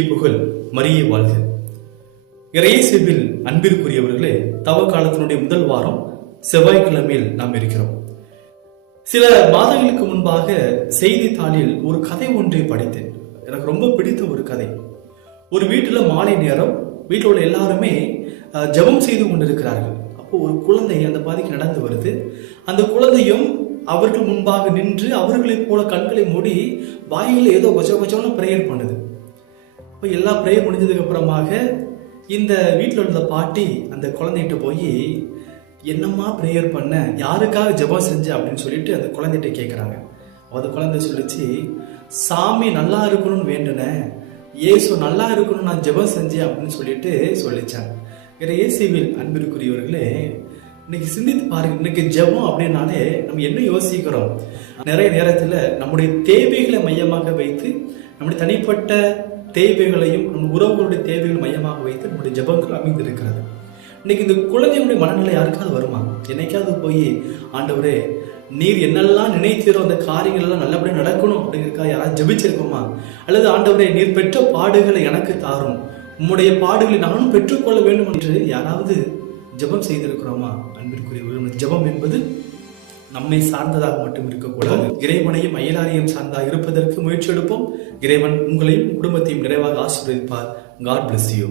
இயேசுவுக்கே புகழ், மரியே வாழ்க. இயேசுவில் அன்பிற்குரியவர்களே, தவ காலத்தினுடைய முதல் வாரம் செவ்வாய்க்கிழமையில் நாம் இருக்கிறோம். சில மாதங்களுக்கு முன்பாக செய்தித்தாளில் ஒரு கதை ஒன்றை படித்தேன். எனக்கு ரொம்ப பிடித்த ஒரு கதை. ஒரு வீட்டுல மாலை நேரம், வீட்டில் உள்ள எல்லாருமே ஜெபம் செய்து கொண்டிருக்கிறார்கள். அப்போ ஒரு குழந்தை அந்த பாதைக்கு நடந்து வருது. அந்த குழந்தையும் அவர்கள் முன்பாக நின்று அவர்களைப் போல கண்களை மூடி வாயில் ஏதோ கொஞ்சம் பிரேயர் பண்ணுது. இப்போ எல்லா பிரேயர் முடிஞ்சதுக்கு அப்புறமாக இந்த வீட்டில் உள்ள பாட்டி அந்த குழந்தைகிட்ட போய், என்னம்மா பிரேயர் பண்ண, யாருக்காக ஜெபம் செஞ்ச அப்படின்னு சொல்லிட்டு அந்த குழந்தைகிட்ட கேட்குறாங்க. அந்த குழந்தை சொல்லிச்சு, சாமி நல்லா இருக்கணும்னு வேண்டினேன், இயேசு நல்லா இருக்கணும்னு நான் ஜெபம் செஞ்சேன் அப்படின்னு சொல்லிட்டு சொல்லிச்சாங்க. இயேசுவில் அன்பிற்குரியவர்களே, இன்னைக்கு சிந்தித்து பாருங்க. இன்னைக்கு ஜெபம் அப்படின்னாலே நம்ம என்ன யோசிக்கிறோம்? நிறைய நேரத்தில் நம்முடைய தேவைகளை மையமாக வைத்து, நம்முடைய தனிப்பட்ட தேவைகளையும் நம்ம உறவுகளுடைய தேவைகளை மையமாக வைத்து நம்முடைய ஜெபங்கள் அமைந்து இருக்கிறது. இன்னைக்கு இந்த குழந்தையுடைய மனநிலை யாருக்காவது வருமா? என்னைக்காவது போய், ஆண்டவரே நீர் என்னெல்லாம் நினைத்தீரோ அந்த காரியங்கள் எல்லாம் நல்லபடியாக நடக்கணும் அப்படிங்கிறதுக்காக யாராவது ஜெபிச்சிருக்கோமா? அல்லது ஆண்டவரே நீர் பெற்ற பாடுகளை எனக்கு தாரும், உம்முடைய பாடுகளை நானும் பெற்றுக்கொள்ள வேண்டும் என்று யாராவது ஜெபம் செய்திருக்கிறோமா? அன்பிற்குரிய ஜெபம் என்பது நம்மை சார்ந்ததாக மட்டும் இருக்கக்கூடாது. இறைவனையும் அயலாரையும் சார்ந்ததாக இருப்பதற்கு முயற்சி எடுப்போம். இறைவன் உங்களையும் குடும்பத்தையும் நிறைவாக ஆசீர்வதிப்பார். God bless you.